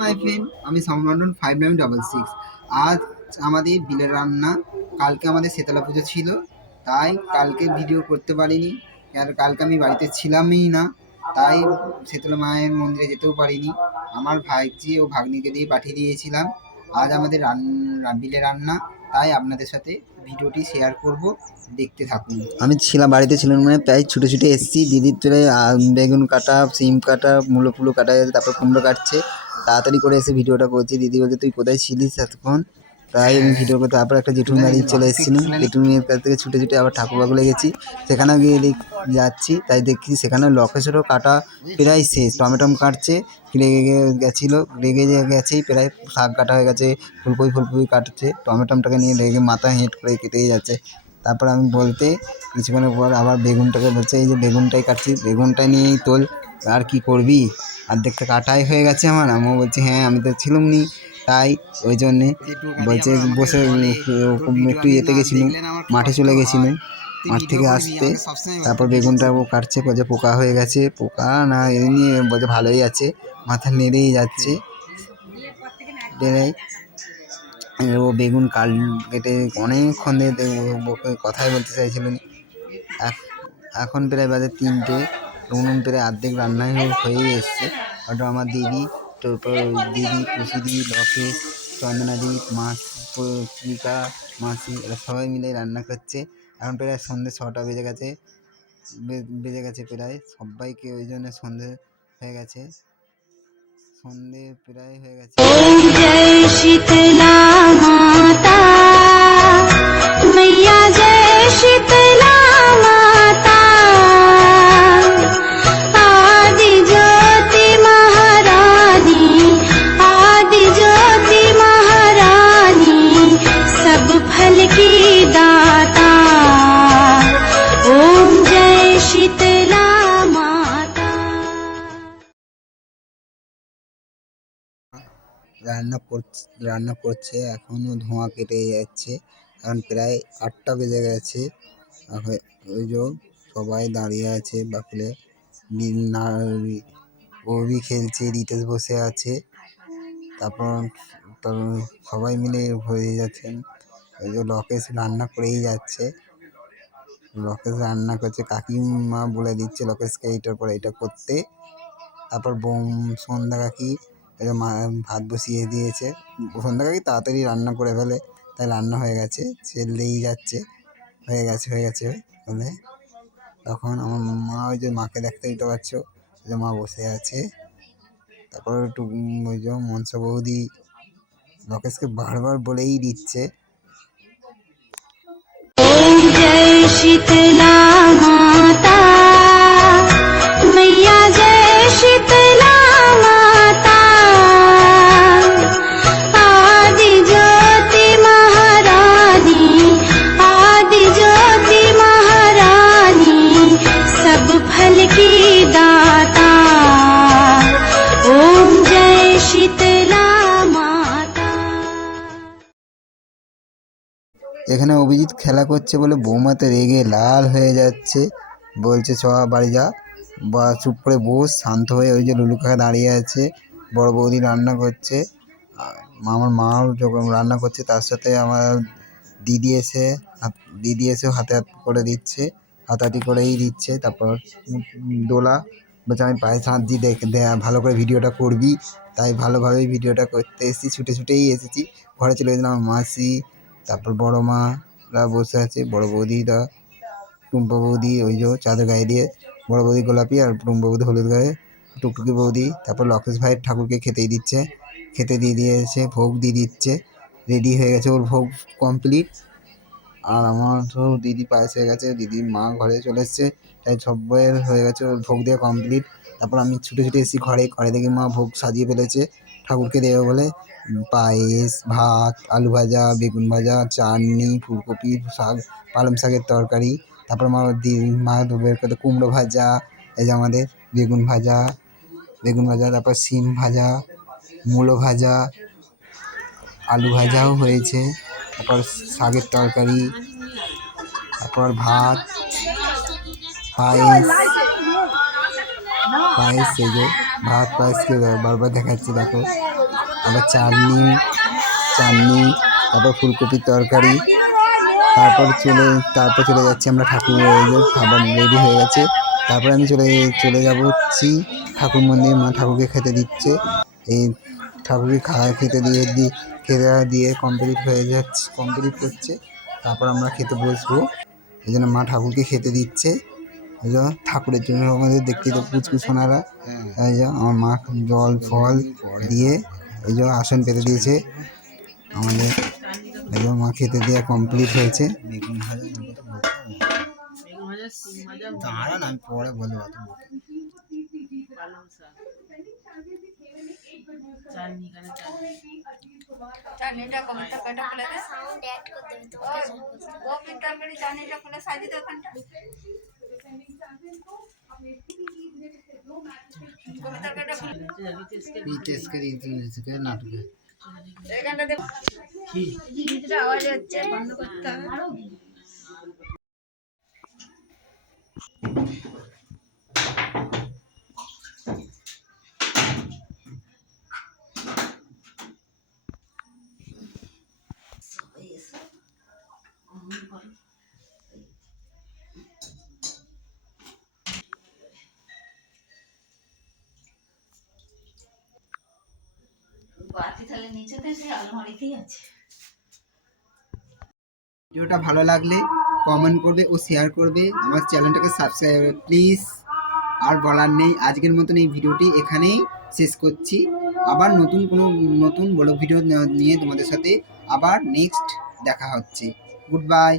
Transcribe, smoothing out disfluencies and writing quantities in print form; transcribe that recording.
My friend, আমি sound 5966। আজ আমাদের বিলের রান্না। কালকে আমাদের শীতলা পুজো ছিল, তাই কালকে ভিডিও করতে পারিনি। আর কালকে আমি বাড়িতে ছিলামই না, তাই শীতলা মায়ের মন্দিরে যেতেও পারিনি। আমার ভাইজি ও ভাগ্নিকে দিয়ে পাঠিয়ে দিয়েছিলাম। আজ আমাদের বিলে রান্না, তাই আপনাদের সাথে ভিডিওটি শেয়ার করব, দেখতে থাকুন। আমি ছিলাম বাড়িতে ছিলাম মানে প্রায় ছুটে ছুটে এসেছি। দিদির চলে বেগুন কাটা, সিম কাটা, মূলো ফুলো কাটা যাচ্ছে, তারপর কুমড়ো কাটছে। তাড়াতাড়ি করে এসে ভিডিওটা করছি। দিদি বলছে তুই কোথায় ছিলিস এতক্ষণ? তাই আমি ভিডিও করতে তারপর একটা জেঠুর বাড়ি চলে এসেছিলাম। জেঠুর কাছ থেকে ছুটে ছুটে আবার ঠাকুরবাগুলো গেছি, সেখানেও গিয়ে যাচ্ছি। তাই দেখছি সেখানে লকেশেরও কাটা প্রায় শেষ, টমেটম কাটছে। রেগে গেছিলো, রেগে গেছেই, প্রায় শাক কাটা হয়ে গেছে, ফুলকপি কাটছে। টমেটমটাকে নিয়ে রেগে মাথা হেঁট করে কেটেই যাচ্ছে। তারপর আমি বলতে কিছুক্ষণের পর আবার বেগুনটাকে বলছে এই যে বেগুনটাই কাটছি, বেগুনটা নিয়েই তোল, আর কি করবি, অর্ধেকটা কাটাই হয়ে গেছে আমার। আমিও বলছি হ্যাঁ, আমি তো ছিলাম নি, তাই ওই জন্যে বলছে বসে একটু ইয়েতে গেছিলাম, মাঠে চলে গেছিলাম। মাঠ থেকে আসতে তারপর বেগুনটা ও কাটছে, বলছে পোকা হয়ে গেছে। পোকা না এমনি, বলছে ভালোই আছে, মাথা নেড়েই যাচ্ছে। ও বেগুন কেটে অনেকক্ষণ ধরে কথাই বলতে চাইছিলেন। এখন প্রায় বাজে 3টে, উনুন প্রায় অর্ধেক রান্নাই হয়েই এসছে। ওটা আমার দিদি, তারপর দিদি, পুষিদি, লকেশ, চন্দনাদি, চিকা, মাসি, এরা সবাই মিলে রান্না করছে। এখন প্রায় সন্ধ্যে 6টা বেজে গেছে, প্রায় সবাইকে ওই জন্য সন্ধে হয়ে গেছে, সন্ধে প্রায় হয়ে গেছে। जय शीतला माता मैया, जय शीतला माता, आदि ज्योति महारानी, आदि ज्योति महारानी, सब फल की दाता। ओम जय शीतला माता। রান্না করছে, এখনও ধোঁয়া কেটে যাচ্ছে। এখন প্রায় 8টা বেজে গেছে। ওই যে সবাই দাঁড়িয়ে আছে বাকুলে, বৌদি খেলছে, রিতেশ বসে আছে। তারপর সবাই মিলে হয়ে যাচ্ছেন। ওই যে লকেশ রান্না করেই যাচ্ছে, লকেশ রান্না করছে, কাকিমা বলে দিচ্ছে লকেশকে এইটার পর এইটা করতে। তারপর সন্ধ্যা কাকি ভাত বসিয়ে দিয়েছে। সন্ধ্যা কাকি তাড়াতাড়ি রান্না করে ফেলে, তাই রান্না হয়ে গেছে, ছেলেই যাচ্ছে, হয়ে গেছে বলে। তখন আমার মা, ওই যে মাকে দেখতে দিতে পারছো, ওই যে মা বসে আছে। তারপর একটু ওই যে মনসা বৌদি লকেশকে বারবার বলেই দিচ্ছে जय शीतला माता मैया, जय शीतला माता, आदि ज्योति महारानी, आदि ज्योति महारानी, सब फल की दाता। ओम जय शीतला माता। এখানে অভিজিৎ খেলা করছে বলে বৌমাতে রেগে লাল হয়ে যাচ্ছে, বলছে চ বাড়ি যা, বা চুপ করে বস শান্ত হয়ে। ওই যে লুলু কাকা দাঁড়িয়ে আছে, বড় বৌদি রান্না করছে, আমার মাও যখন রান্না করছে, তার সাথে আমার দিদি এসেও হাতে হাত করে দিচ্ছে, হাতাহাতি করেই দিচ্ছে। তারপর দোলা বলছে আমি পায়ে হাত দিয়ে ভালো করে ভিডিওটা করবি, তাই ভালোভাবেই ভিডিওটা করতে এসেছি, ছুটে ছুটেই এসেছি। ঘরে চলে গেছিলাম, আমার মাসি, তারপর বড় মারা বসে আছে, বড় বৌদিরা, টুম্পা বৌদি ওই যে চাদর গায়ে দিয়ে, বড় বৌদি গোলাপি আর টুম্পা বৌদি হলুদ গায়ে, টুকটুকি বৌদি। তারপর লকেশ ভাইয়ের ঠাকুরকে খেতেই দিচ্ছে, খেতে দিয়ে দিয়েছে, ভোগ দিয়ে দিচ্ছে, রেডি হয়ে গেছে, ওর ভোগ কমপ্লিট। আর আমার তো দিদি পায়েস হয়ে গেছে, দিদির মা ঘরে চলে এসছে, তাই সবাইয়ের হয়ে গেছে, ওর ভোগ দেওয়া কমপ্লিট। তারপর আমি ছুটে ছুটে এসেছি ঘরে দেখি মা ভোগ সাজিয়ে ফেলেছে ঠাকুরকে দেবে বলে। পায়েস, ভাত, আলু ভাজা, বেগুন ভাজা, চাটনি, ফুলকপি শাক, পালং শাকের তরকারি। তারপর মা বের করে কুমড়ো ভাজা, এই যে আমাদের বেগুন ভাজা, তারপর সিম ভাজা, মূলো ভাজা, আলু ভাজাও হয়েছে, তারপর শাকের তরকারি, তারপর ভাত, পায়েস, এই যে ভাত পায়েসকে বারবার দেখাচ্ছি দেখো। আবার চাটনি, তারপর ফুলকপির তরকারি, তারপর চলে যাচ্ছি আমরা ঠাকুরের খাবার রেডি হয়ে গেছে। তারপরে আমি চলে যাচ্ছি ঠাকুর মন্দিরে। মা ঠাকুরকে খেতে দিচ্ছে। এই ঠাকুরকে খেতে দিয়ে কমপ্লিট করছে। তারপর আমরা খেতে বসবো। এই জন্য মা ঠাকুরকে খেতে দিচ্ছে। এই জন্য ঠাকুরের জন্য আমাদের দেখতে তো পুচকু সোনারা। এই যে আমার মা জল ফল দিয়ে এই যে আসন পেতে দিয়েছে আমাদের। এই যে মা খেতে দেওয়া কমপ্লিট হয়েছে। দাঁড়া না, আমি পরে বলবো। চাটনিটা কমেন্টটা কয়টা খুলে দে সাউন্ড অ্যাড করতে হবে তো গোপি তরকারি চাটনিটা খুলে সাজিয়ে দাও ওখানটা গোপি তরকারিটা খুলে নাটকে এখানটা দে গিটারটা আওয়াজ হচ্ছে বন্ধ করতে হবে বাতি তাহলে নিচেতে সেই আলমারিতেই আছে ভিডিওটা ভালো লাগলে কমেন্ট করবে ও শেয়ার করবে, আমার চ্যানেলটাকে সাবস্ক্রাইব করবে প্লিজ। আর বলার নেই, আজকের মতন এই ভিডিওটি এখানেই শেষ করছি। আবার নতুন বড় ভিডিও নিয়ে তোমাদের সাথে আবার নেক্সট দেখা হচ্ছে। Good bye.